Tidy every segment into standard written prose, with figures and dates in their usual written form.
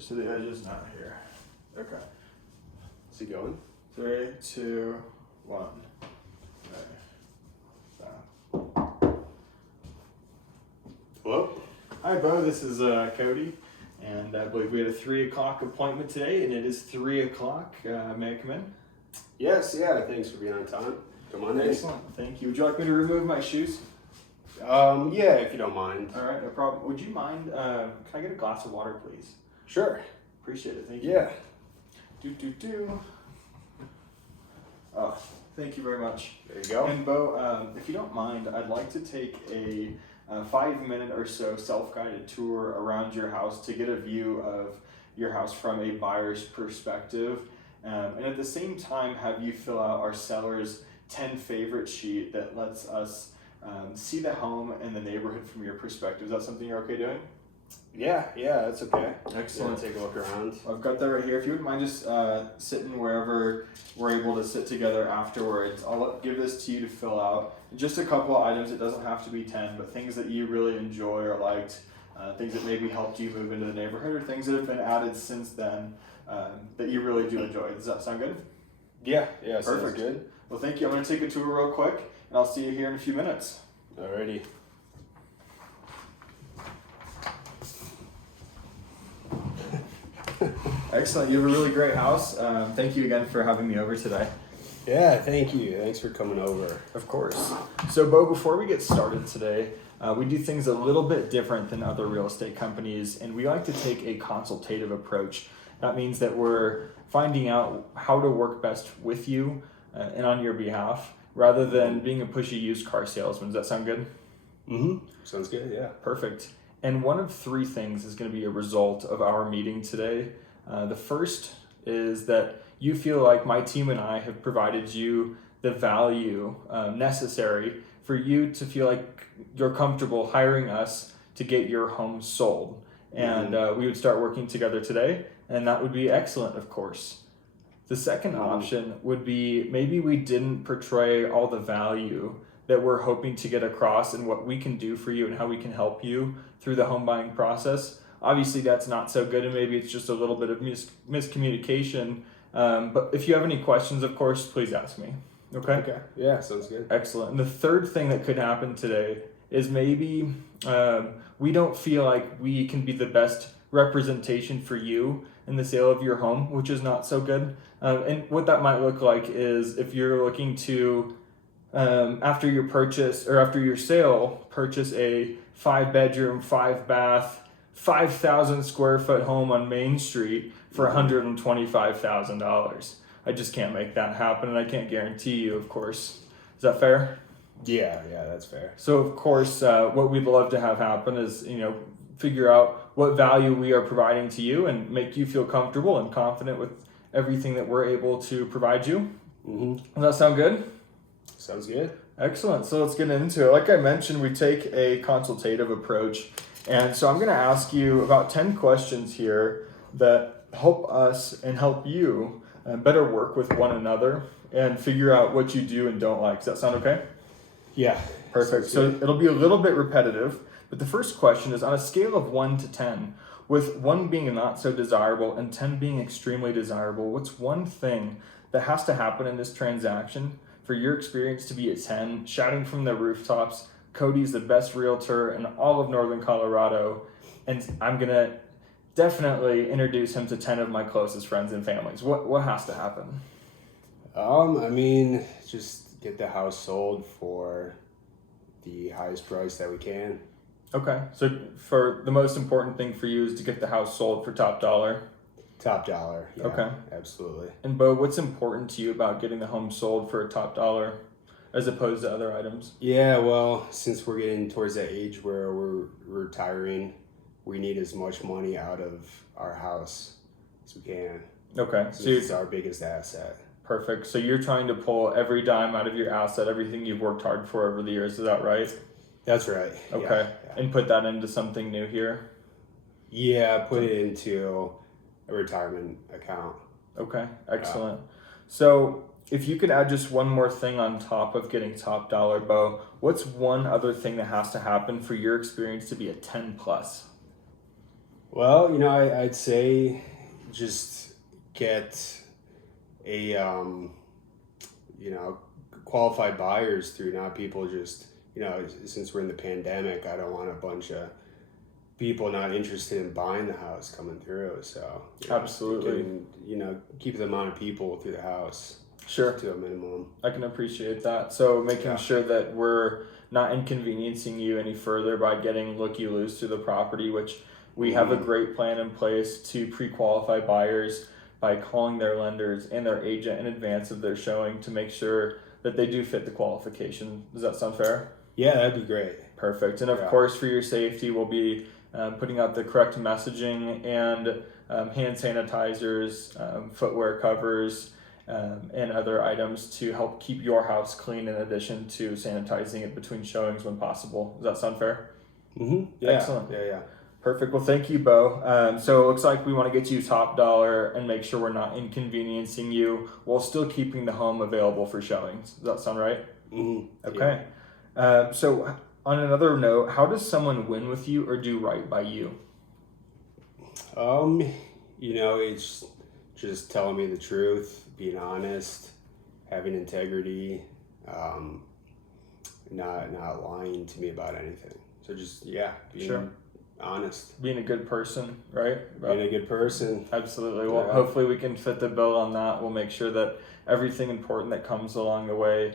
So the edge is not here. Okay. Is he going? 3, 2, 1. Hello? Hi, Bo. This is Cody, and I believe we had a 3 o'clock appointment today, and it is 3 o'clock. May I come in? Yes, yeah, thanks for being on time. Come on in. Excellent. Thank you. Would you like me to remove my shoes? Yeah, if you don't mind. All right, no problem. Would you mind, can I get a glass of water, please? Sure. Appreciate it. Thank you. Yeah. Oh, thank you very much. There you go. And Bo, if you don't mind, I'd like to take a 5-minute or so self-guided tour around your house to get a view of your house from a buyer's perspective. And at the same time, have you fill out our seller's 10 favorite sheet that lets us see the home and the neighborhood from your perspective. Is that something you're okay doing? Yeah, that's okay. Excellent. Yeah, take a look around. I've got that right here. If you wouldn't mind just sitting wherever we're able to sit together afterwards, I'll give this to you to fill out. Just a couple of items. It doesn't have to be 10, but things that you really enjoy or liked, things that maybe helped you move into the neighborhood, or things that have been added since then that you really do enjoy. Does that sound good? Yeah, Perfect. Sounds good. Well, thank you. I'm going to take a tour real quick, and I'll see you here in a few minutes. Alrighty. Excellent. You have a really great house. Thank you again for having me over today. Yeah, thank you. Thanks for coming over. Of course. So, Bo, before we get started today, we do things a little bit different than other real estate companies, and we like to take a consultative approach. That means that we're finding out how to work best with you and on your behalf, rather than being a pushy used car salesman. Does that sound good? Mm-hmm. Sounds good, yeah. Perfect. And one of 3 things is going to be a result of our meeting today. The first is that you feel like my team and I have provided you the value necessary for you to feel like you're comfortable hiring us to get your home sold. And we would start working together today, and that would be excellent, of course. The second option would be maybe we didn't portray all the value that we're hoping to get across and what we can do for you and how we can help you through the home buying process. Obviously, that's not so good, and maybe it's just a little bit of miscommunication. But if you have any questions, of course, please ask me. Okay? Yeah, sounds good. Excellent. And the third thing that could happen today is maybe we don't feel like we can be the best representation for you in the sale of your home, which is not so good. And what that might look like is if you're looking to, after your purchase or after your sale, purchase a 5-bedroom, 5-bath, 5,000 square foot home on Main Street for $125,000. I just can't make that happen, and I can't guarantee you, of course. Is that fair? Yeah, that's fair. So, of course, what we'd love to have happen is, figure out what value we are providing to you and make you feel comfortable and confident with everything that we're able to provide you. Mm-hmm. Does that sound good? Sounds good. Excellent. So let's get into it. Like I mentioned, we take a consultative approach. And so I'm going to ask you about 10 questions here that help us and help you better work with one another and figure out what you do and don't like. Does that sound okay? Yeah. Perfect. So it'll be a little bit repetitive, but the first question is on a scale of 1 to 10, with 1 being not so desirable and 10 being extremely desirable, what's one thing that has to happen in this transaction for your experience to be a 10, shouting from the rooftops, Cody's the best realtor in all of Northern Colorado, and I'm going to definitely introduce him to 10 of my closest friends and families? What has to happen? Just get the house sold for the highest price that we can. Okay, so for the most important thing for you is to get the house sold for top dollar? Top dollar, yeah. Okay. Absolutely. And Bo, what's important to you about getting the home sold for a top dollar as opposed to other items? Yeah, well, since we're getting towards that age where we're retiring, we need as much money out of our house as we can. Okay. So this is our biggest asset. Perfect. So you're trying to pull every dime out of your asset, everything you've worked hard for over the years. Is that right? That's right. Okay. Yeah. And put that into something new here? Yeah, put it into a retirement account. Okay. Excellent. So if you could add just one more thing on top of getting top dollar, Bo, what's one other thing that has to happen for your experience to be a 10 plus? Well, I'd say just get a, qualified buyers through, not people just, since we're in the pandemic, I don't want a bunch of people not interested in buying the house coming through. So Absolutely. Keep the amount of people through the house Sure. to a minimum. I can appreciate that. So making Yeah. sure that we're not inconveniencing you any further by getting looky-loos to the property, which we have a great plan in place to pre-qualify buyers by calling their lenders and their agent in advance of their showing to make sure that they do fit the qualification. Does that sound fair? Yeah, that'd be great. Perfect. And of course, for your safety, we'll be putting out the correct messaging and hand sanitizers, footwear covers, and other items to help keep your house clean in addition to sanitizing it between showings when possible. Does that sound fair? Mm-hmm. Yeah. Excellent. Yeah. Perfect. Well, thank you, Bo. So it looks like we want to get you top dollar and make sure we're not inconveniencing you while still keeping the home available for showings. Does that sound right? Mm-hmm. Okay. So on another note, how does someone win with you or do right by you? It's just telling me the truth, being honest, having integrity, not lying to me about anything. So just being honest, being a good person, right? Being a good person. Absolutely. Well, hopefully we can fit the bill on that. We'll make sure that everything important that comes along the way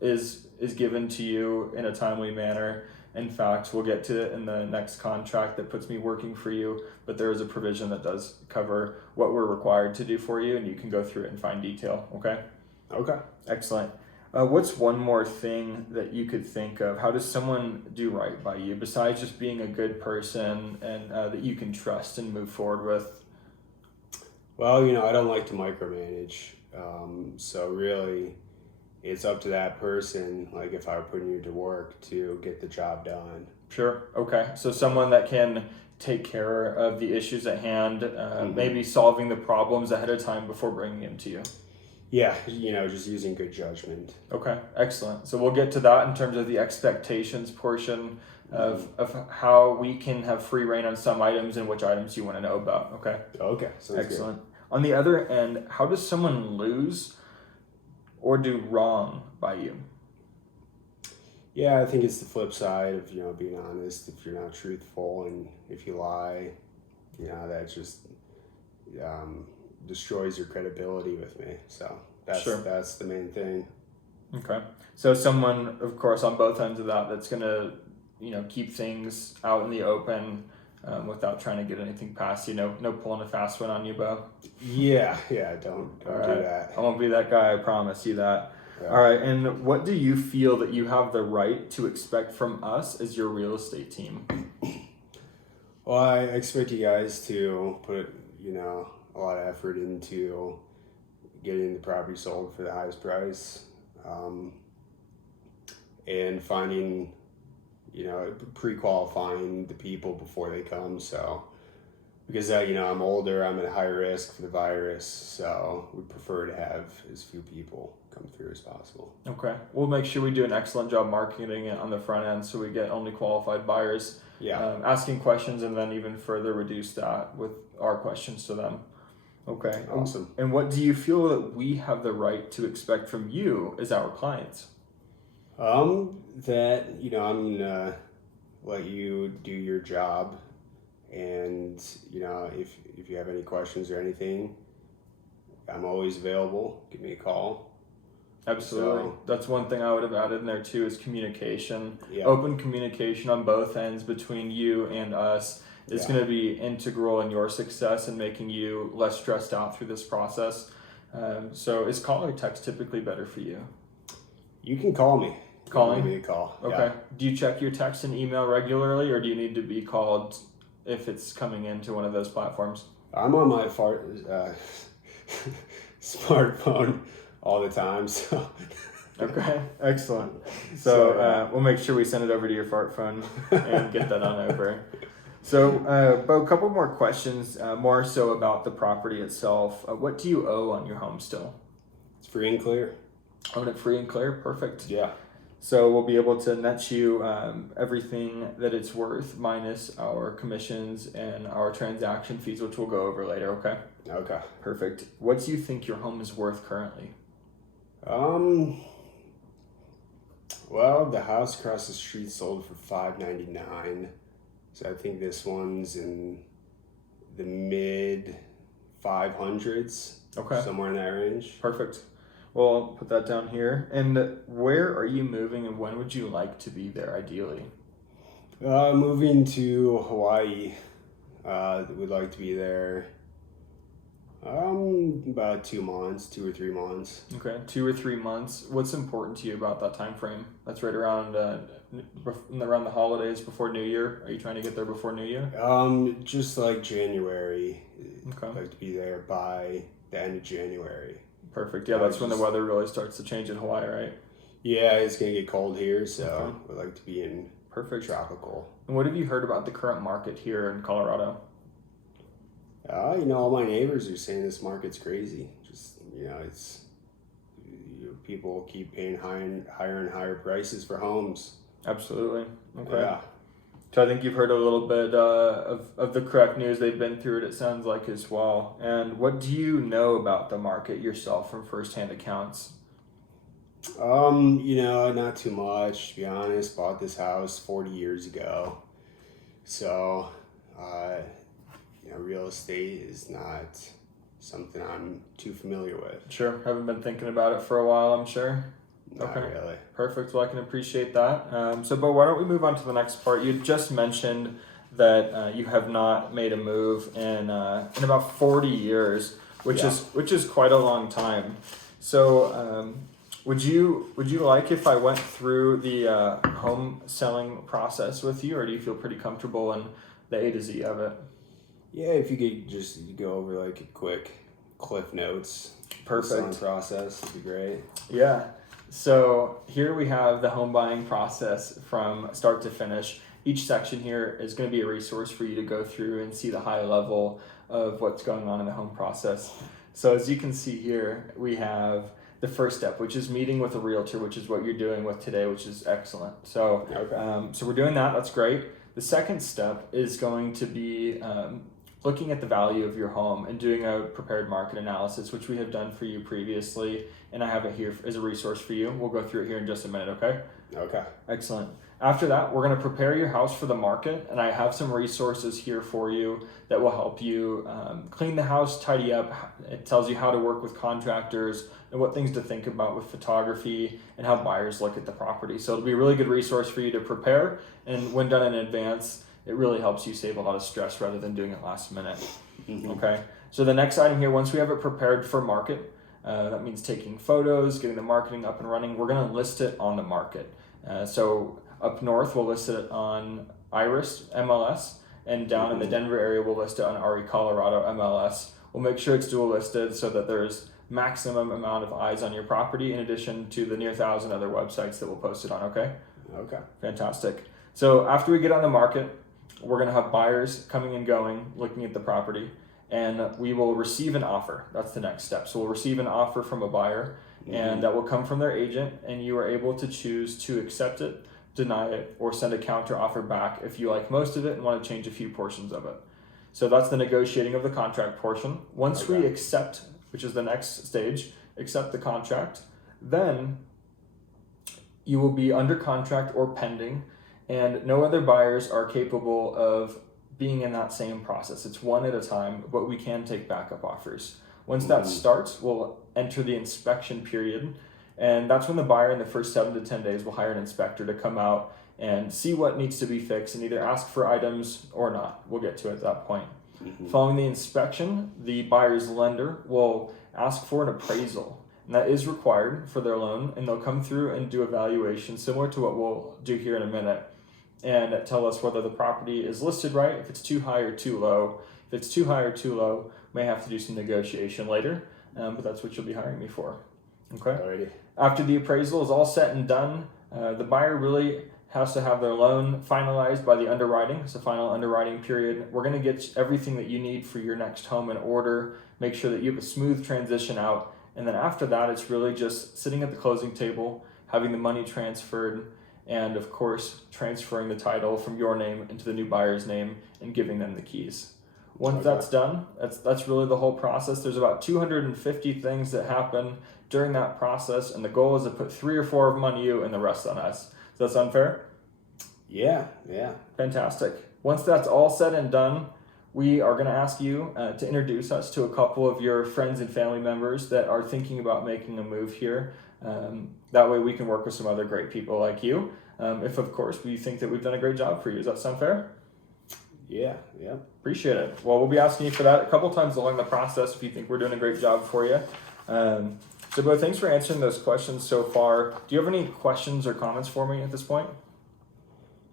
is given to you in a timely manner. In fact, we'll get to it in the next contract that puts me working for you, but there is a provision that does cover what we're required to do for you, and you can go through it in fine detail, okay? Okay. Excellent. What's one more thing that you could think of? How does someone do right by you besides just being a good person and that you can trust and move forward with? Well, I don't like to micromanage. So really, it's up to that person, like if I were putting you to work, to get the job done. Sure. Okay. So someone that can take care of the issues at hand, maybe solving the problems ahead of time before bringing them to you. Yeah, just using good judgment. Okay, excellent. So we'll get to that in terms of the expectations portion of how we can have free reign on some items and which items you want to know about, okay? Okay, sounds excellent. Good. On the other end, how does someone lose or do wrong by you? Yeah, I think it's the flip side of, being honest. If you're not truthful and if you lie, that just destroys your credibility with me. So that's the main thing. Okay. So someone, of course, on both ends of that's going to, keep things out in the open without trying to get anything past you. No pulling a fast one on you, Bo. Yeah. Don't do that. I won't be that guy. I promise you that. Yeah. All right. And what do you feel that you have the right to expect from us as your real estate team? Well, I expect you guys to put, a lot of effort into getting the property sold for the highest price, and finding, pre-qualifying the people before they come. So, because I'm older, I'm at high risk for the virus, so we prefer to have as few people come through as possible. Okay, we'll make sure we do an excellent job marketing it on the front end, so we get only qualified buyers. Yeah. Asking questions, and then even further reduce that with our questions to them. Okay. Awesome. And what do you feel that we have the right to expect from you as our clients? That, I'm gonna let you do your job, and, if you have any questions or anything, I'm always available. Give me a call. Absolutely. So, that's one thing I would have added in there too, is communication. Yeah. Open communication on both ends between you and us is going to be integral in your success and making you less stressed out through this process. So is call or text typically better for you? You can call me. Calling? Give me a call. Okay. Yeah. Do you check your text and email regularly, or do you need to be called if it's coming into one of those platforms? I'm on my smartphone all the time. So. Okay, excellent. So we'll make sure we send it over to your fart phone and get that on over. So, Bo, a couple more questions, more so about the property itself. What do you owe on your home still? It's free and clear. Own it free and clear? Perfect. Yeah. So we'll be able to net you everything that it's worth minus our commissions and our transaction fees, which we'll go over later, okay? Okay. Perfect. What do you think your home is worth currently? Well, the house across the street sold for $599. So I think this one's in the mid 500s. Okay. Somewhere in that range. Perfect. Well, I'll put that down here. And where are you moving and when would you like to be there ideally? Moving to Hawaii. We'd like to be there about 2 months, 2 or 3 months. Okay, 2 or 3 months. What's important to you about that time frame? That's right around the holidays before New Year. Are you trying to get there before New Year? Just like January. Okay. I'd like to be there by the end of January. Perfect. Yeah, that's when the weather really starts to change in Hawaii, right? Yeah, it's gonna get cold here, so Okay. we'd like to be in Perfect. tropical. And what have you heard about the current market here in Colorado? All my neighbors are saying this market's crazy. Just it's people keep paying higher and higher prices for homes. Absolutely. Okay. Yeah. So I think you've heard a little bit of the correct news. They've been through it sounds like, as well. And what do you know about the market yourself from firsthand accounts? Not too much, to be honest. Bought this house 40 years ago. So, real estate is not something I'm too familiar with. Sure. Haven't been thinking about it for a while, I'm sure. Not really. Perfect. Well, I can appreciate that. But why don't we move on to the next part? You just mentioned that you have not made a move in about 40 years, which is quite a long time. So, would you like if I went through the home selling process with you, or do you feel pretty comfortable in the A to Z of it? Yeah, if you could just go over like a quick Cliff Notes. Perfect. Selling process would be great. Yeah. So here we have the home buying process from start to finish. Each section here is going to be a resource for you to go through and see the high level of what's going on in the home process. So as you can see here, we have the first step, which is meeting with a realtor, which is what you're doing with today, which is excellent. So, so we're doing that. That's great. The second step is going to be looking at the value of your home and doing a prepared market analysis, which we have done for you previously, and I have it here as a resource for you. We'll go through it here in just a minute, okay? Okay. Excellent. After that, we're going to prepare your house for the market, and I have some resources here for you that will help you clean the house, tidy up. It tells you how to work with contractors and what things to think about with photography and how buyers look at the property. So it'll be a really good resource for you to prepare, and when done in advance, it really helps you save a lot of stress rather than doing it last minute. Mm-hmm. Okay, so the next item here, once we have it prepared for market, that means taking photos, getting the marketing up and running. We're going to list it on the market. So up north, we'll list it on Iris MLS, and down in the Denver area, we'll list it on RE Colorado MLS. We'll make sure it's dual listed so that there's maximum amount of eyes on your property in addition to the near 1,000 other websites that we'll post it on, okay? Okay. Fantastic. So after we get on the market, we're going to have buyers coming and going, looking at the property, and we will receive an offer. That's the next step. So we'll receive an offer from a buyer, and that will come from their agent, and you are able to choose to accept it, deny it, or send a counter offer back if you like most of it and want to change a few portions of it. So that's the negotiating of the contract portion. Once we accept, which is the next stage, accept the contract, then you will be under contract or pending, and no other buyers are capable of being in that same process. It's one at a time, but we can take backup offers. Once that starts, we'll enter the inspection period, and that's when the buyer in the first 7 to 10 days will hire an inspector to come out and see what needs to be fixed and either ask for items or not. We'll get to it at that point. Following the inspection, the buyer's lender will ask for an appraisal, and that is required for their loan, and they'll come through and do a valuation similar to what we'll do here in a minute and tell us whether the property is listed right, if it's too high or too low. If it's too high or too low, may have to do some negotiation later, but that's what you'll be hiring me for. Okay. Alrighty. After the appraisal is all set and done, the buyer really has to have their loan finalized by the underwriting. It's the final underwriting period. We're going to get everything that you need for your next home in order, make sure that you have a smooth transition out, and then after that, it's really just sitting at the closing table, having the money transferred, and of course, transferring the title from your name into the new buyer's name and giving them the keys. Once that's done, that's really the whole process. There's about 250 things that happen during that process, and the goal is to put 3 or 4 of them on you and the rest on us. Does that sound fair? Yeah. Fantastic. Once that's all said and done, we are going to ask you to introduce us to a couple of your friends and family members that are thinking about making a move here. That way we can work with some other great people like you. If, of course, we think that we've done a great job for you. Does that sound fair? Yeah. Appreciate it. Well, we'll be asking you for that a couple times along the process if you think we're doing a great job for you. So, Bo, thanks for answering those questions so far. Do you have any questions or comments for me at this point?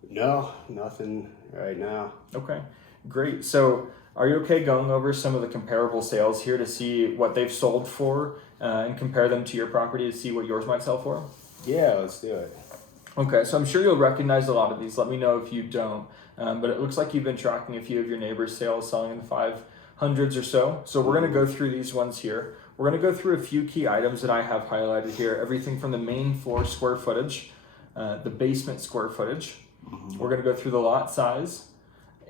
No, nothing right now. Okay, great. So are you okay going over some of the comparable sales here to see what they've sold for and compare them to your property to see what yours might sell for? Yeah, let's do it. Okay, so I'm sure you'll recognize a lot of these. Let me know if you don't. But it looks like you've been tracking a few of your neighbors' sales selling in the 500s or so. So we're going to go through these ones here. We're going to go through a few key items that I have highlighted here. Everything from the main floor square footage, the basement square footage. We're going to go through the lot size.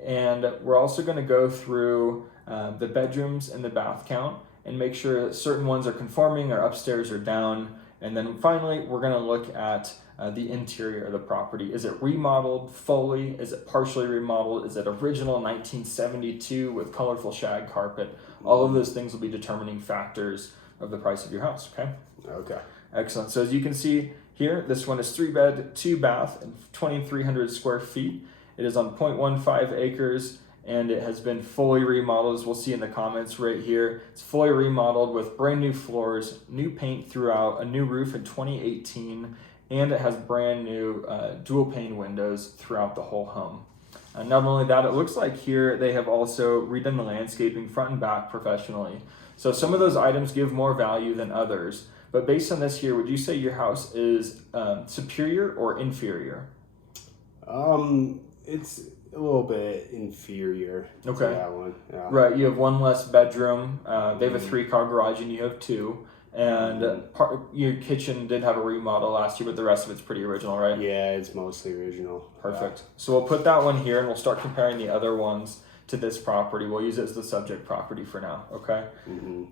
And we're also going to go through the bedrooms and the bath count and make sure that certain ones are conforming or upstairs or down. And then finally, we're going to look at the interior of the property. Is it remodeled fully? Is it partially remodeled? Is it original 1972 with colorful shag carpet? All of those things will be determining factors of the price of your house, okay? Okay. Excellent. So as you can see here, this one is 3 bed, 2 bath, and 2,300 square feet. It is on 0.15 acres, and it has been fully remodeled, as we'll see in the comments right here. It's fully remodeled with brand new floors, new paint throughout, a new roof in 2018, and it has brand new dual pane windows throughout the whole home. Not only that, it looks like here they have also redone the landscaping front and back professionally. So some of those items give more value than others. But based on this here, would you say your house is superior or inferior? It's a little bit inferior to that one. Yeah. Right, you have one less bedroom. They have a 3-car garage and you have 2. And your kitchen did have a remodel last year, but the rest of it's pretty original, right? Yeah, it's mostly original. Perfect. Yeah. So we'll put that one here and we'll start comparing the other ones to this property. We'll use it as the subject property for now, okay?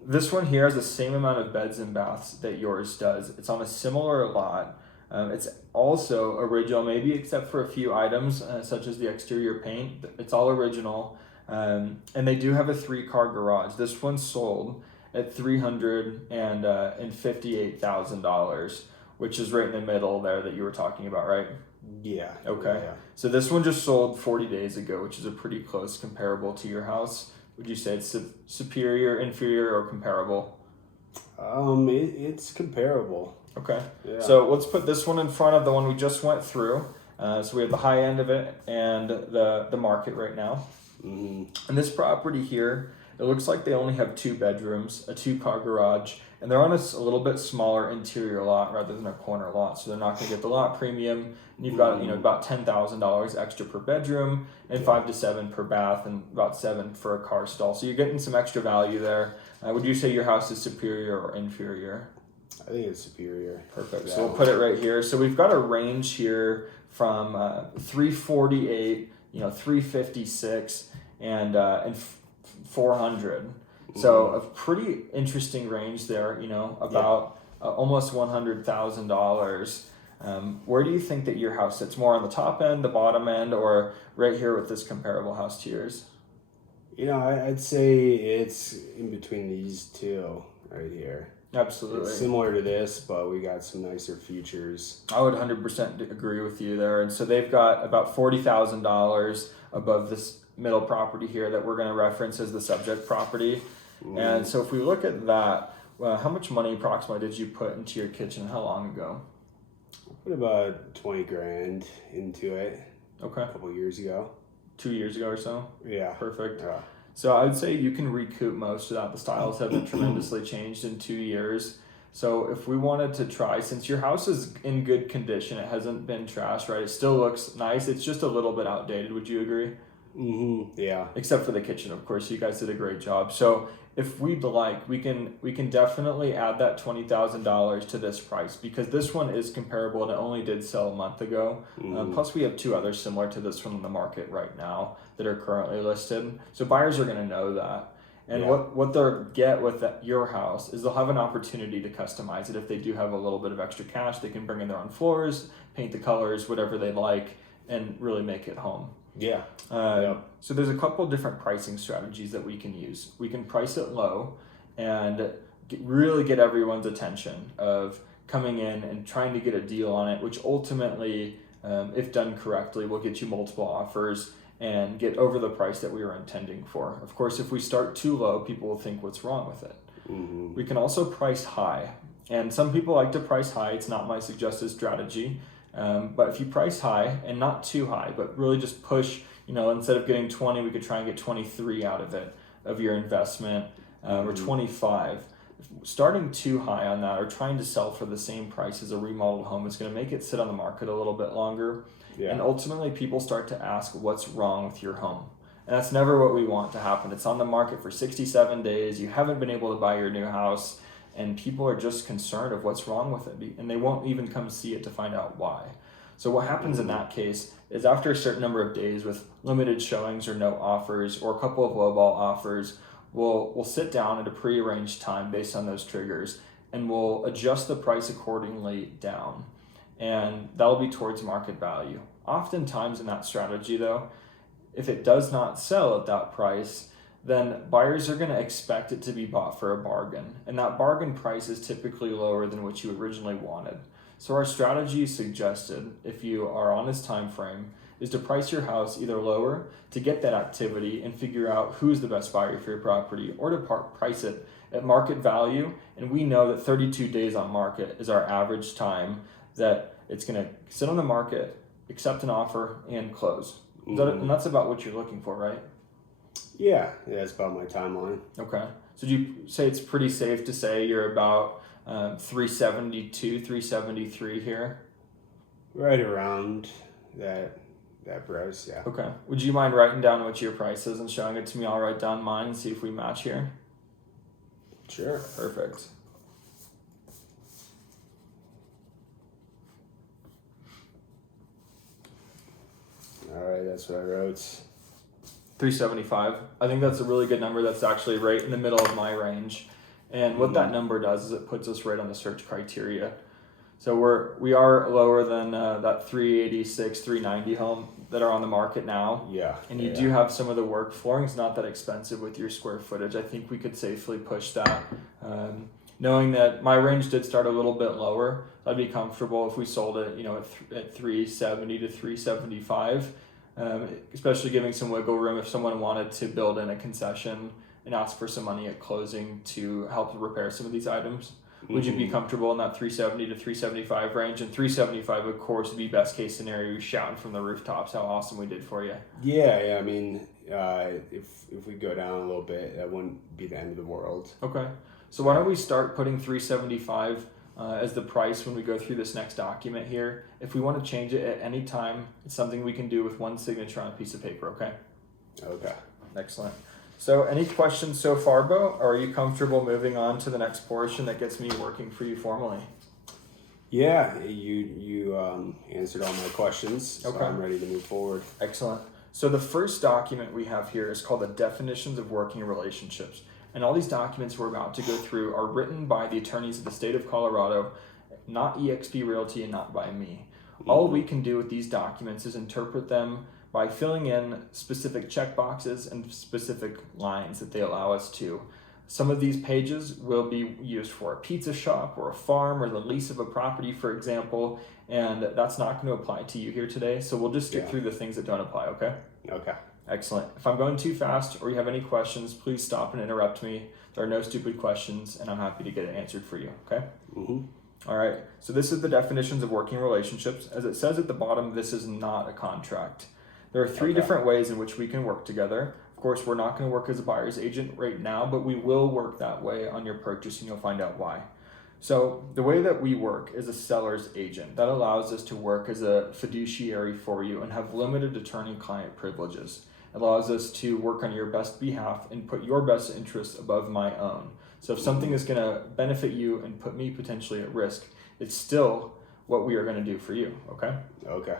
This one here has the same amount of beds and baths that yours does. It's on a similar lot. It's also original, maybe except for a few items such as the exterior paint. It's all original. And they do have a 3-car garage. This one sold at $358,000, which is right in the middle there that you were talking about, right? Yeah. Okay. Yeah. So this one just sold 40 days ago, which is a pretty close comparable to your house. Would you say it's superior, inferior, or comparable? It's comparable. Okay. Yeah. So let's put this one in front of the one we just went through. So we have the high end of it and the market right now. And this property here, it looks like they only have 2 bedrooms, a 2-car garage, and they're on a little bit smaller interior lot rather than a corner lot. So they're not going to get the lot premium. And you've got about $10,000 extra per bedroom and 5 to 7 per bath and about 7 for a car stall. So you're getting some extra value there. Would you say your house is superior or inferior? I think it's superior. Perfect. Yeah. So we'll put it right here. So we've got a range here from 348, 356, and 400. So a pretty interesting range there, about almost $100,000. Where do you think that your house sits? More on the top end, the bottom end, or right here with this comparable house to yours? I'd say it's in between these two right here. Absolutely. It's similar to this, but we got some nicer features. I would 100% agree with you there. And so they've got about $40,000 above this middle property here that we're going to reference as the subject property. And so if we look at that, how much money approximately did you put into your kitchen? How long ago? I put about 20 grand into it. Okay. A couple years ago. 2 years ago or so? Yeah. Perfect. Yeah. So I would say you can recoup most of that. The styles have been tremendously changed in 2 years. So if we wanted to try, since your house is in good condition, it hasn't been trashed, right? It still looks nice. It's just a little bit outdated. Would you agree? Yeah. Except for the kitchen, of course. You guys did a great job. So if we'd like, we can definitely add that $20,000 to this price, because this one is comparable and it only did sell a month ago. Plus we have two others similar to this one on the market right now that are currently listed. So buyers are going to know that. And what they'll get with your house is they'll have an opportunity to customize it. If they do have a little bit of extra cash, they can bring in their own floors, paint the colors, whatever they like, and really make it home. Yeah. So there's a couple of different pricing strategies that we can use. We can price it low and really get everyone's attention of coming in and trying to get a deal on it, which ultimately, if done correctly, will get you multiple offers and get over the price that we were intending for. Of course, if we start too low, people will think what's wrong with it. We can also price high. And some people like to price high. It's not my suggested strategy. But if you price high and not too high, but really just push, instead of getting 20, we could try and get 23 out of it, of your investment, or 25. Starting too high on that or trying to sell for the same price as a remodeled home is going to make it sit on the market a little bit longer. And ultimately people start to ask what's wrong with your home. And that's never what we want to happen. It's on the market for 67 days. You haven't been able to buy your new house, and people are just concerned of what's wrong with it, and they won't even come see it to find out why. So what happens in that case is after a certain number of days with limited showings or no offers or a couple of lowball offers, we'll sit down at a prearranged time based on those triggers, and we'll adjust the price accordingly down. And that'll be towards market value. Oftentimes in that strategy though, if it does not sell at that price, then buyers are going to expect it to be bought for a bargain. And that bargain price is typically lower than what you originally wanted. So our strategy suggested, if you are on this time frame, is to price your house either lower to get that activity and figure out who's the best buyer for your property, or to price it at market value. And we know that 32 days on market is our average time that it's going to sit on the market, accept an offer, and close. And that's about what you're looking for, right? Yeah, it's about my timeline. Okay. So do you say it's pretty safe to say you're about 372, 373 here? Right around that price, yeah. Okay. Would you mind writing down what your price is and showing it to me? I'll write down mine and see if we match here. Sure. Perfect. All right, that's what I wrote. 375. I think that's a really good number. That's actually right in the middle of my range. And what that number does is it puts us right on the search criteria. So we are lower than that 386, 390 home that are on the market now. Yeah. And you do have some of the work. Flooring's not that expensive with your square footage. I think we could safely push that. Knowing that my range did start a little bit lower, I'd be comfortable if we sold it, at 370 to 375. Especially giving some wiggle room if someone wanted to build in a concession and ask for some money at closing to help repair some of these items. Would you be comfortable in that 370 to 375 range? And 375, of course, would be best case scenario. You're shouting from the rooftops how awesome we did for you. Yeah. I mean, if we go down a little bit, that wouldn't be the end of the world. Okay. So why don't we start putting 375 as the price when we go through this next document here. If we want to change it at any time, it's something we can do with one signature on a piece of paper, okay? Okay. Excellent. So any questions so far, Bo? Or are you comfortable moving on to the next portion that gets me working for you formally? Yeah, you answered all my questions, so Okay. I'm ready to move forward. Excellent. So the first document we have here is called the Definitions of Working Relationships. And all these documents we're about to go through are written by the attorneys of the state of Colorado, not eXp Realty and not by me. All we can do with these documents is interpret them by filling in specific checkboxes and specific lines that they allow us to. Some of these pages will be used for a pizza shop or a farm or the lease of a property, for example, and that's not going to apply to you here today. So we'll just skip through the things that don't apply, okay? Okay. Excellent. If I'm going too fast or you have any questions, please stop and interrupt me. There are no stupid questions, and I'm happy to get it answered for you, okay? All right, so this is the definitions of working relationships. As it says at the bottom, this is not a contract. There are three different ways in which we can work together. Of course, we're not going to work as a buyer's agent right now, but we will work that way on your purchase, and you'll find out why. So the way that we work is a seller's agent. That allows us to work as a fiduciary for you and have limited attorney-client privileges. It allows us to work on your best behalf and put your best interests above my own. So if something is going to benefit you and put me potentially at risk, it's still what we are going to do for you, okay? Okay.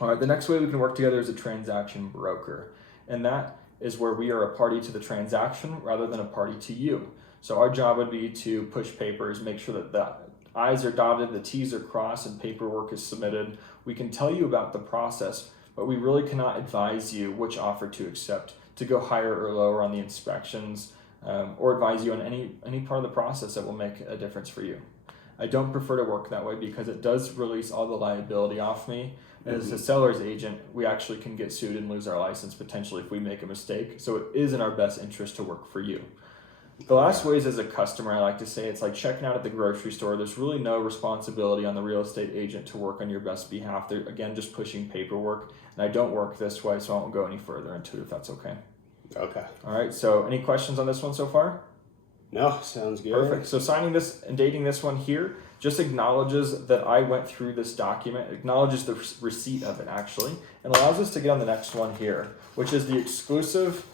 All right, the next way we can work together is a transaction broker. And that is where we are a party to the transaction rather than a party to you. So our job would be to push papers, make sure that the I's are dotted, the T's are crossed, and paperwork is submitted. We can tell you about the process, but we really cannot advise you which offer to accept, to go higher or lower on the inspections, or advise you on any part of the process that will make a difference for you. I don't prefer to work that way because it does release all the liability off me. As a seller's agent, we actually can get sued and lose our license potentially if we make a mistake. So it is in our best interest to work for you. The last way is as a customer, I like to say, it's like checking out at the grocery store. There's really no responsibility on the real estate agent to work on your best behalf. They're, again, just pushing paperwork. And I don't work this way, so I won't go any further into it if that's okay. Okay. All right, so any questions on this one so far? No, sounds good. Perfect. So signing this and dating this one here just acknowledges that I went through this document, acknowledges the receipt of it actually, and allows us to get on the next one here, which is the exclusive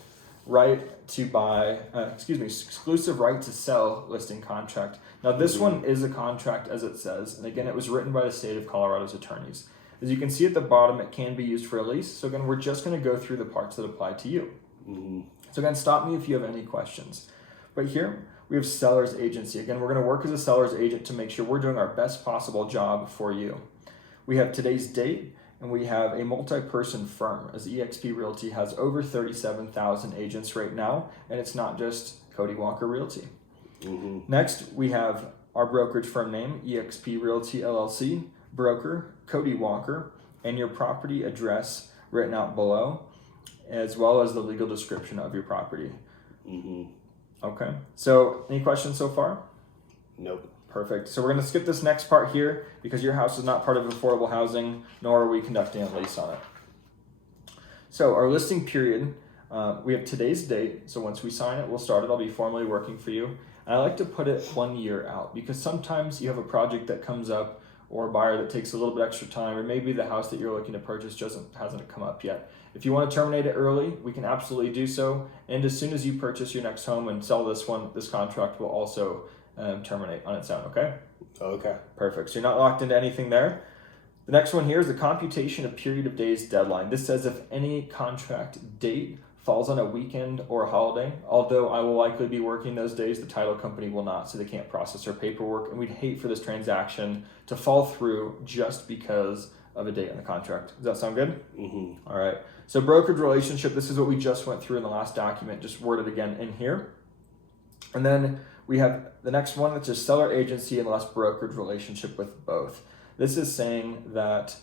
right to buy, exclusive right to sell listing contract. Now this one is a contract as it says, and again, it was written by the state of Colorado's attorneys. As you can see at the bottom, it can be used for a lease. So again, we're just going to go through the parts that apply to you. So again, stop me if you have any questions. But here we have seller's agency. Again, we're going to work as a seller's agent to make sure we're doing our best possible job for you. We have today's date, and we have a multi-person firm, as eXp Realty has over 37,000 agents right now, and it's not just Cody Walker Realty. Next, we have our brokerage firm name, eXp Realty LLC, broker, Cody Walker, and your property address written out below, as well as the legal description of your property. Okay, so any questions so far? Nope. Perfect. So we're going to skip this next part here because your house is not part of affordable housing, nor are we conducting a lease on it. So our listing period, we have today's date. So once we sign it, we'll start it. I'll be formally working for you. And I like to put it 1 year out because sometimes you have a project that comes up or a buyer that takes a little bit extra time, or maybe the house that you're looking to purchase hasn't come up yet. If you want to terminate it early, we can absolutely do so. And as soon as you purchase your next home and sell this one, this contract will also terminate on its own, okay? Okay. Perfect. So you're not locked into anything there. The next one here is the computation of period of days deadline. This says if any contract date falls on a weekend or a holiday, although I will likely be working those days, the title company will not, so they can't process our paperwork. And we'd hate for this transaction to fall through just because of a date in the contract. Does that sound good? All right. So brokerage relationship, this is what we just went through in the last document, just worded again in here. And then we have the next one, that's just seller agency unless brokerage relationship with both. This is saying that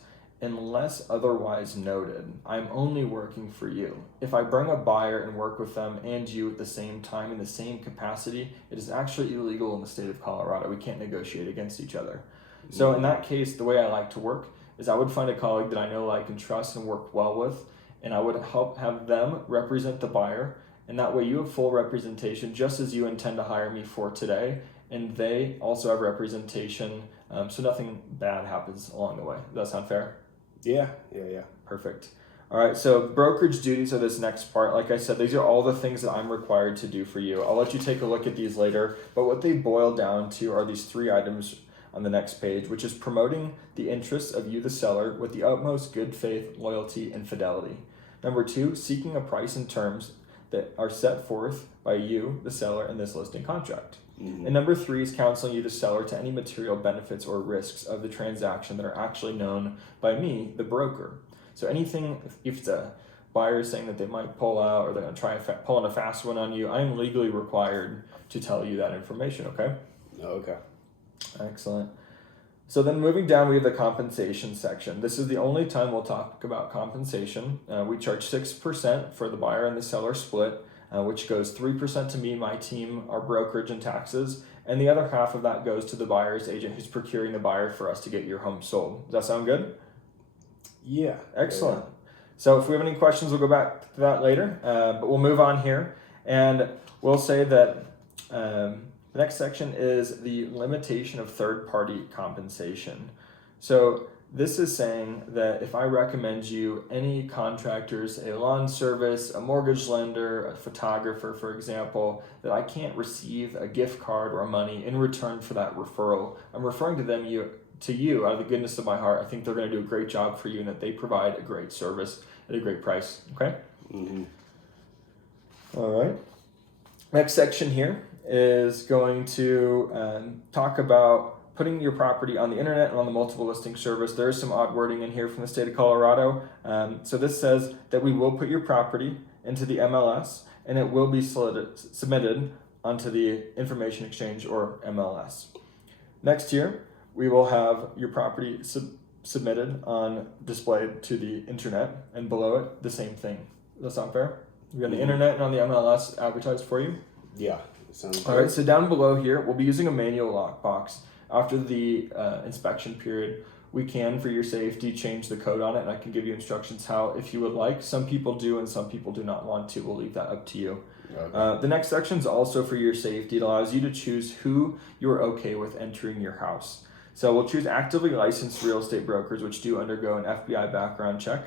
unless otherwise noted, I'm only working for you. If I bring a buyer and work with them and you at the same time in the same capacity, it is actually illegal in the state of Colorado. We can't negotiate against each other. So in that case, the way I like to work is I would find a colleague that I know, like, and trust and work well with, and I would have them represent the buyer, and that way you have full representation just as you intend to hire me for today, and they also have representation, so nothing bad happens along the way. Does that sound fair? Yeah. Perfect. All right, so brokerage duties are this next part. Like I said, these are all the things that I'm required to do for you. I'll let you take a look at these later, but what they boil down to are these 3 items on the next page, which is promoting the interests of you, the seller, with the utmost good faith, loyalty, and fidelity. Number 2, seeking a price and terms that are set forth by you, the seller, in this listing contract. And number 3 is counseling you, the seller, to any material benefits or risks of the transaction that are actually known by me, the broker. So anything, if the buyer is saying that they might pull out or they're going to try and pull in a fast one on you, I am legally required to tell you that information, okay? Okay. Excellent. So then moving down, we have the compensation section. This is the only time we'll talk about compensation. We charge 6% for the buyer and the seller split, which goes 3% to me, my team, our brokerage and taxes, and the other half of that goes to the buyer's agent who's procuring the buyer for us to get your home sold. Does that sound good? Yeah. Excellent. So if we have any questions, we'll go back to that later, but we'll move on here, and we'll say that the next section is the limitation of third-party compensation. So This is saying that if I recommend you any contractors, a lawn service, a mortgage lender, a photographer, for example, that I can't receive a gift card or money in return for that referral. I'm referring to you out of the goodness of my heart. I think they're going to do a great job for you and that they provide a great service at a great price. Okay? Mm-hmm. All right. Next section here is going to talk about putting your property on the internet and on the multiple listing service. There is some odd wording in here from the state of Colorado. So this says that we will put your property into the MLS and it will be submitted onto the Information Exchange or MLS. Next year, we will have your property submitted on displayed to the internet, and below it, the same thing. Does that sound fair? We got the internet and on the MLS advertised for you. Yeah, sounds good. All right, so down below here, we'll be using a manual lockbox. After the inspection period, we can, for your safety, change the code on it, and I can give you instructions how, if you would like. Some people do and some people do not want to. We'll leave that up to you. Okay. The next section is also for your safety. It allows you to choose who you're okay with entering your house. So we'll choose actively licensed real estate brokers, which do undergo an FBI background check,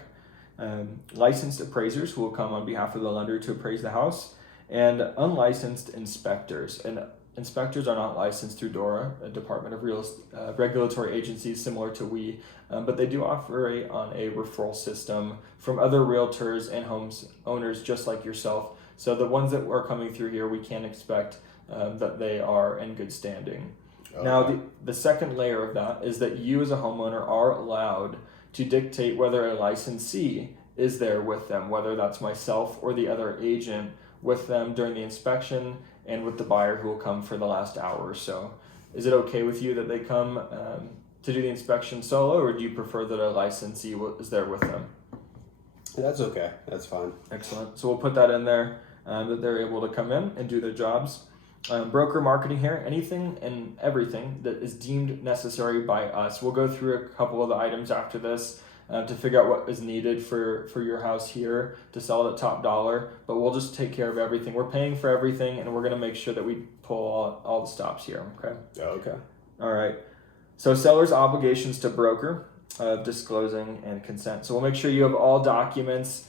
licensed appraisers who will come on behalf of the lender to appraise the house, and unlicensed inspectors. And inspectors are not licensed through DORA, a Department of Regulatory agencies similar to we, but they do operate on a referral system from other realtors and homes owners just like yourself. So the ones that are coming through here, we can expect that they are in good standing. Okay. Now, the second layer of that is that you as a homeowner are allowed to dictate whether a licensee is there with them, whether that's myself or the other agent with them during the inspection and with the buyer who will come for the last hour or so. Is it okay with you that they come to do the inspection solo, or do you prefer that a licensee is there with them? That's okay. That's fine. Excellent. So we'll put that in there, that they're able to come in and do their jobs. Broker marketing here, anything and everything that is deemed necessary by us. We'll go through a couple of the items after this to figure out what is needed for your house here to sell it at top dollar, but we'll just take care of everything. We're paying for everything, and we're going to make sure that we pull all the stops here, okay? Okay. All right. So seller's obligations to broker, disclosing and consent. So we'll make sure you have all documents.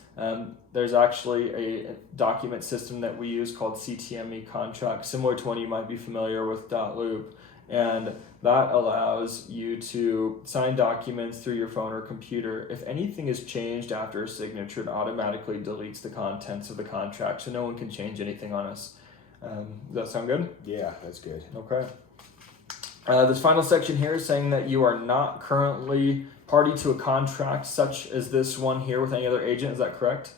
There's actually a document system that we use called CTME contract, similar to one you might be familiar with, .loop, and that allows you to sign documents through your phone or computer. If anything is changed after a signature, it automatically deletes the contents of the contract, so no one can change anything on us. Does that sound good? Yeah, that's good. Okay. This final section here is saying that you are not currently party to a contract such as this one here with any other agent. Is that correct?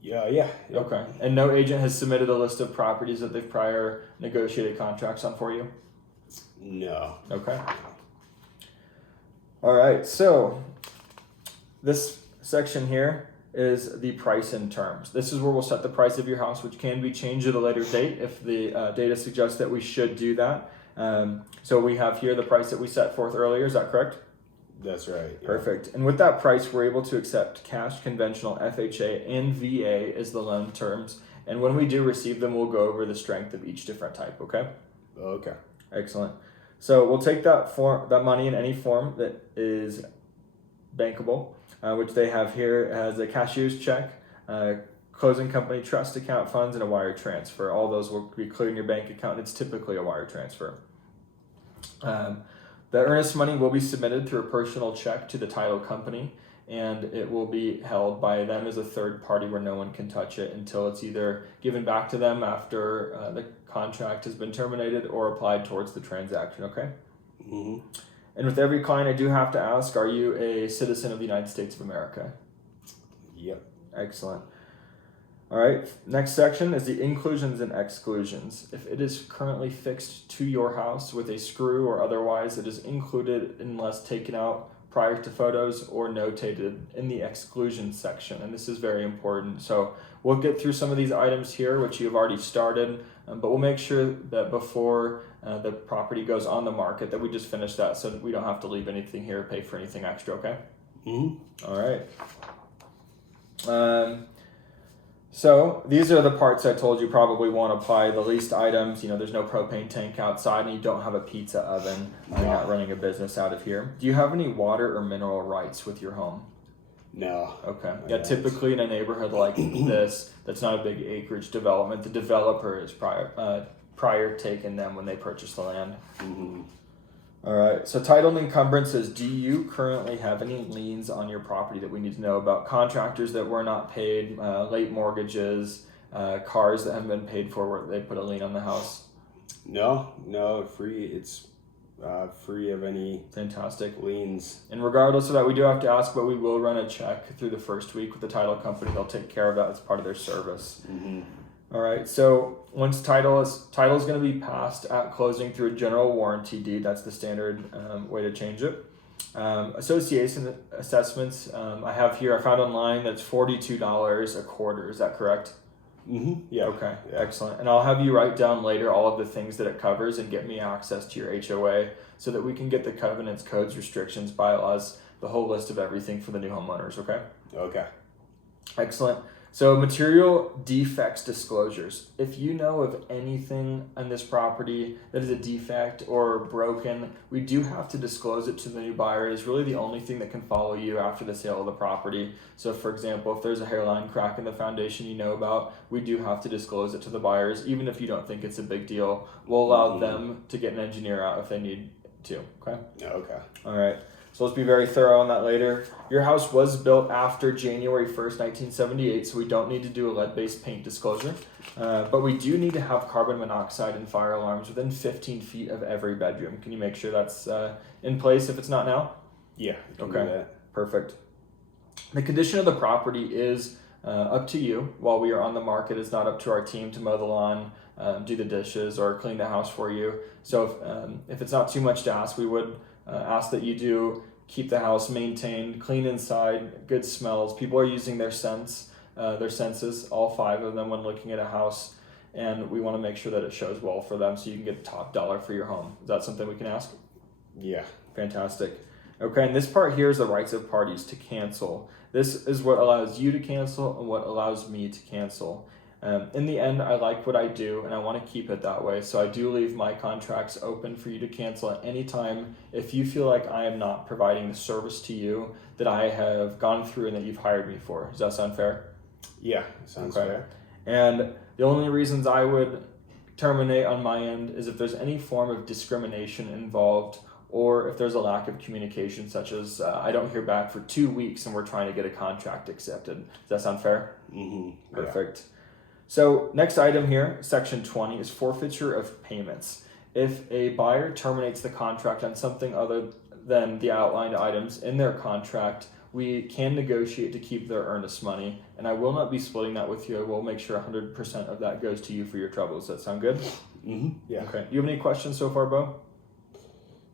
Yeah. Okay. And no agent has submitted a list of properties that they've prior negotiated contracts on for you? No. Okay. All right. So this section here is the price and terms. This is where we'll set the price of your house, which can be changed at a later date if the data suggests that we should do that. So we have here the price that we set forth earlier. Is that correct? That's right. Yeah. Perfect. And with that price, we're able to accept cash, conventional, FHA, and VA as the loan terms. And when we do receive them, we'll go over the strength of each different type, okay? Okay. Excellent. So we'll take that money in any form that is bankable, which they have here as a cashier's check, closing company trust account funds, and a wire transfer. All those will be cleared in your bank account. It's typically a wire transfer. The earnest money will be submitted through a personal check to the title company, and it will be held by them as a third party where no one can touch it until it's either given back to them after the contract has been terminated or applied towards the transaction, okay? Mm-hmm. And with every client, I do have to ask, are you a citizen of the United States of America? Yep. Excellent. All right, next section is the inclusions and exclusions. If it is currently fixed to your house with a screw or otherwise, it is included unless taken out prior to photos or notated in the exclusion section. And this is very important. So we'll get through some of these items here, which you've already started, but we'll make sure that before the property goes on the market that we just finish that so that we don't have to leave anything here or pay for anything extra, okay? Mm-hmm. All right. So these are the parts I told you probably won't apply. The least items, there's no propane tank outside and you don't have a pizza oven. You're not running a business out of here. Do you have any water or mineral rights with your home? No. Okay. Yeah, typically in a neighborhood like this, that's not a big acreage development. The developer is prior taken them when they purchase the land. Mm-hmm. All right. So title and encumbrances. Do you currently have any liens on your property that we need to know about? Contractors that were not paid, late mortgages, cars that haven't been paid for where they put a lien on the house? No, free. It's free of any Fantastic liens. And regardless of that, we do have to ask, but we will run a check through the first week with the title company. They'll take care of that as part of their service. Mm-hmm. All right. So once title is going to be passed at closing through a general warranty deed. That's the standard way to change it. Association assessments. I have here. I found online that's $42 a quarter. Is that correct? Mm-hmm. Yeah. Okay. Yeah. Excellent. And I'll have you write down later all of the things that it covers and get me access to your HOA so that we can get the covenants, codes, restrictions, bylaws, the whole list of everything for the new homeowners. Okay. Okay. Excellent. So material defects disclosures. If you know of anything on this property that is a defect or broken, we do have to disclose it to the new buyer. It is really the only thing that can follow you after the sale of the property. So for example, if there's a hairline crack in the foundation you know about, we do have to disclose it to the buyers. Even if you don't think it's a big deal, we'll allow them to get an engineer out if they need to. Okay? Okay. All right. So let's be very thorough on that later. Your house was built after January 1st, 1978, so we don't need to do a lead-based paint disclosure. But we do need to have carbon monoxide and fire alarms within 15 feet of every bedroom. Can you make sure that's in place if it's not now? Yeah. Okay. Perfect. The condition of the property is up to you. While we are on the market, it's not up to our team to mow the lawn, do the dishes, or clean the house for you. So if it's not too much to ask, we would ask that you do keep the house maintained, clean inside, good smells. People are using their senses, all 5 of them, when looking at a house, and we want to make sure that it shows well for them so you can get top dollar for your home. Is that something we can ask? Yeah. Fantastic. Okay, and this part here is the rights of parties to cancel. This is what allows you to cancel and what allows me to cancel. In the end, I like what I do and I want to keep it that way. So I do leave my contracts open for you to cancel at any time if you feel like I am not providing the service to you that I have gone through and that you've hired me for. Does that sound fair? Yeah, sounds fair. And the only reasons I would terminate on my end is if there's any form of discrimination involved, or if there's a lack of communication, such as I don't hear back for 2 weeks and we're trying to get a contract accepted. Does that sound fair? Mm-hmm. Perfect. Yeah. So next item here, section 20, is forfeiture of payments. If a buyer terminates the contract on something other than the outlined items in their contract, we can negotiate to keep their earnest money, and I will not be splitting that with you. I will make sure 100% of that goes to you for your troubles. Does that sound good? Mm-hmm. Yeah. Okay. Do you have any questions so far, Bo?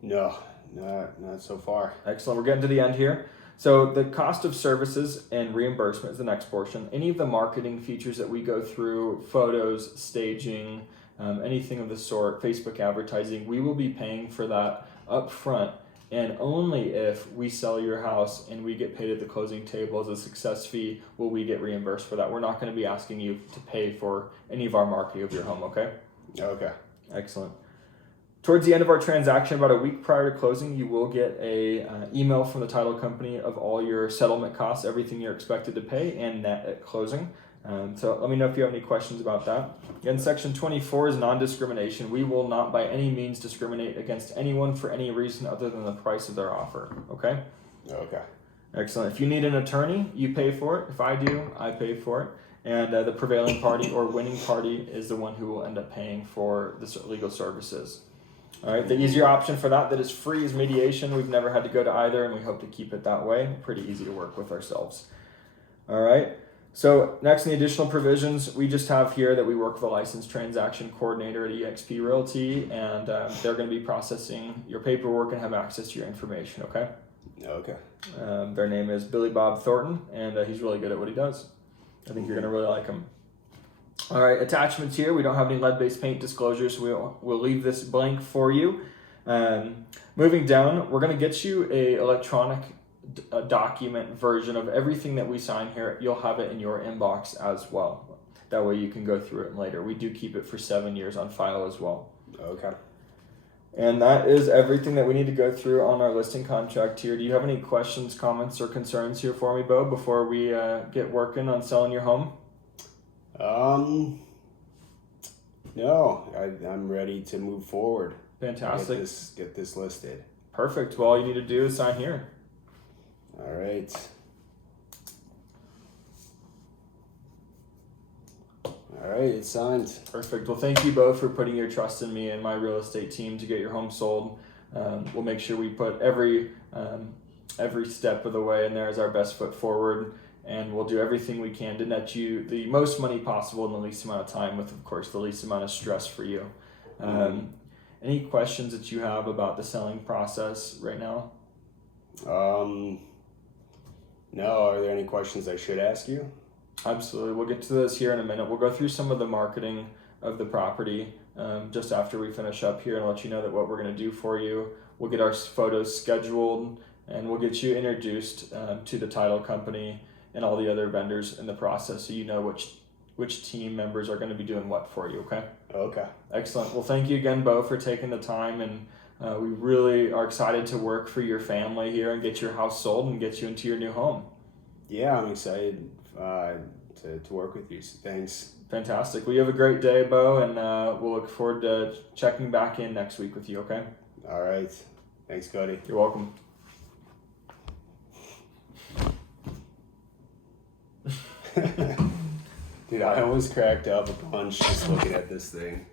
No, not so far. Excellent. We're getting to the end here. So the cost of services and reimbursement is the next portion. Any of the marketing features that we go through, photos, staging, anything of the sort, Facebook advertising, we will be paying for that up front. And only if we sell your house and we get paid at the closing table as a success fee will we get reimbursed for that. We're not going to be asking you to pay for any of our marketing of your home, okay? Okay. Excellent. Towards the end of our transaction, about a week prior to closing, you will get a email from the title company of all your settlement costs, everything you're expected to pay, and net at closing. So let me know if you have any questions about that. Again, section 24 is non-discrimination. We will not by any means discriminate against anyone for any reason other than the price of their offer. Okay? Okay. Excellent. If you need an attorney, you pay for it. If I do, I pay for it. And the prevailing party or winning party is the one who will end up paying for the legal services. All right, the easier option for that is free is mediation. We've never had to go to either, and we hope to keep it that way. Pretty easy to work with ourselves. All right, so next in the additional provisions, we just have here that we work with a licensed transaction coordinator at eXp Realty, and they're going to be processing your paperwork and have access to your information, okay? Okay. Their name is Billy Bob Thornton, and he's really good at what he does. I think you're going to really like him. All right, attachments here. We don't have any lead-based paint disclosures, so we'll leave this blank for you. Moving down, we're going to get you a electronic a document version of everything that we sign here. You'll have it in your inbox as well. That way you can go through it later. We do keep it for 7 years on file as well. Okay. And that is everything that we need to go through on our listing contract here. Do you have any questions, comments, or concerns here for me, Bo, before we get working on selling your home? No, I'm ready to move forward. Fantastic. Get this listed. Perfect. Well, all you need to do is sign here. All right. All right, it's signed. Perfect. Well, thank you both for putting your trust in me and my real estate team to get your home sold. We'll make sure we put every step of the way in there as our best foot forward, and we'll do everything we can to net you the most money possible in the least amount of time with, of course, the least amount of stress for you. Any questions that you have about the selling process right now? No. Are there any questions I should ask you? Absolutely. We'll get to this here in a minute. We'll go through some of the marketing of the property just after we finish up here and let you know that what we're going to do for you. We'll get our photos scheduled and we'll get you introduced to the title company and all the other vendors in the process so you know which team members are going to be doing what for you, okay? Okay. Excellent. Well, thank you again, Bo, for taking the time, and we really are excited to work for your family here and get your house sold and get you into your new home. Yeah, I'm excited to work with you. So thanks. Fantastic. Well, you have a great day, Bo, and we'll look forward to checking back in next week with you, okay? All right. Thanks, Cody. You're welcome. Dude, I almost cracked up a bunch just looking at this thing.